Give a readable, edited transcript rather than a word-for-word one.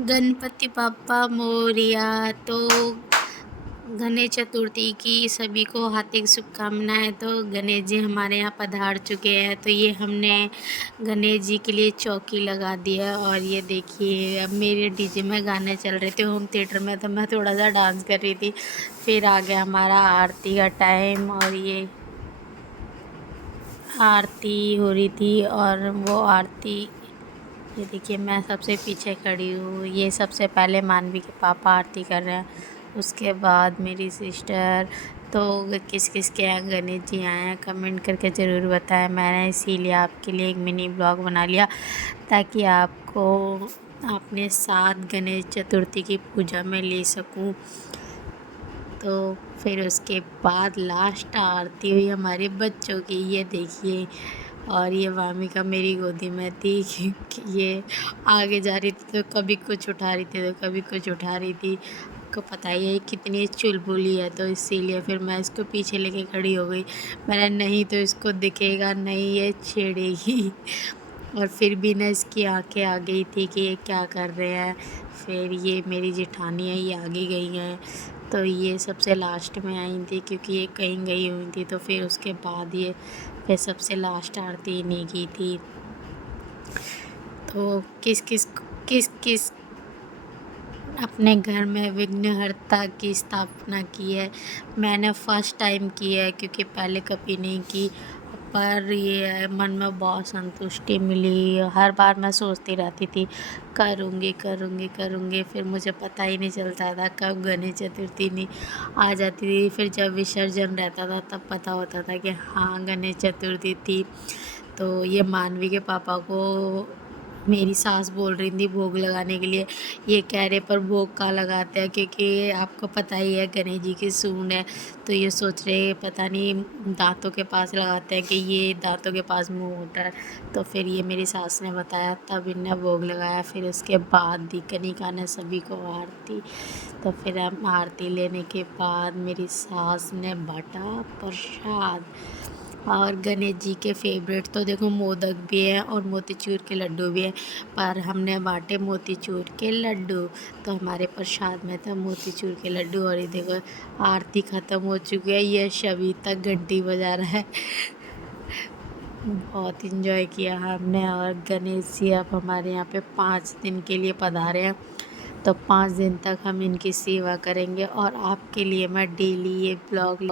गणपति बाप्पा मोरया। तो गणेश चतुर्थी की सभी को हार्दिक शुभकामनाएं। तो गणेश जी हमारे यहाँ पधार चुके हैं। तो ये हमने गणेश जी के लिए चौकी लगा दिया। और ये देखिए, अब मेरे डीजे में गाने चल रहे थे होम थिएटर में, तो मैं थोड़ा सा डांस कर रही थी। फिर आ गया हमारा आरती का टाइम, और ये आरती हो रही थी। और वो आरती, ये देखिए मैं सबसे पीछे खड़ी हूँ। ये सबसे पहले मानवी के पापा आरती कर रहे हैं, उसके बाद मेरी सिस्टर। तो किस किस के यहाँ गणेश जी आए हैं कमेंट करके ज़रूर बताएं। मैंने इसीलिए आपके लिए एक मिनी ब्लॉग बना लिया ताकि आपको अपने साथ गणेश चतुर्थी की पूजा में ले सकूं। तो फिर उसके बाद लास्ट आरती हुई हमारे बच्चों की, ये देखिए। और ये वामिका मेरी गोदी में थी क्योंकि ये आगे जा रही थी तो कभी कुछ उठा रही थी तो कभी कुछ उठा रही थी। आपको पता ही है कितनी चुलबुली है, तो इसीलिए फिर मैं इसको पीछे लेके खड़ी हो गई। मैंने नहीं तो इसको दिखेगा नहीं, ये छेड़ेगी। और फिर भी ना इसकी आंखें आ गई थी कि ये क्या कर रहे हैं। फिर ये मेरी जेठानी है, ये आगे गई हैं। तो ये सबसे लास्ट में आई थी क्योंकि ये कहीं गई हुई थी। तो फिर उसके बाद ये फिर सबसे लास्ट आरती इन्हीं की थी। तो किस किस अपने घर में विघ्नहर्ता की स्थापना की है। मैंने फर्स्ट टाइम की है क्योंकि पहले कभी नहीं की। पर ये मन में बहुत संतुष्टि मिली। हर बार मैं सोचती रहती थी करूँगी करूँगी करूँगी, फिर मुझे पता ही नहीं चलता था कब गणेश चतुर्थी नहीं आ जाती थी। फिर जब विसर्जन रहता था तब पता होता था कि हाँ गणेश चतुर्थी थी। तो ये मानवी के पापा को मेरी सास बोल रही थी भोग लगाने के लिए। ये कह रहे पर भोग का लगाते हैं क्योंकि आपको पता ही है गणेश जी की सूंड है। तो ये सोच रहे पता नहीं दांतों के पास लगाते हैं कि ये दांतों के पास मुंह होता है। तो फिर ये मेरी सास ने बताया, तब इन्हें भोग लगाया। फिर उसके बाद दी कनिका ने सभी को आरती। तो फिर हम आरती लेने के बाद मेरी सास ने बांटा प्रसाद। और गणेश जी के फेवरेट तो देखो मोदक भी हैं और मोतीचूर के लड्डू भी हैं, पर हमने बांटे मोतीचूर के लड्डू। तो हमारे प्रसाद में था मोतीचूर के लड्डू। और ये देखो आरती ख़त्म हो चुकी है, ये सभी तक घंटी बजा रहा है। बहुत इन्जॉय किया हमने। और गणेश जी अब हमारे यहाँ पे 5 दिन के लिए पधारे हैं। तो 5 दिन तक हम इनकी सेवा करेंगे और आपके लिए मैं डेली ये ब्लॉग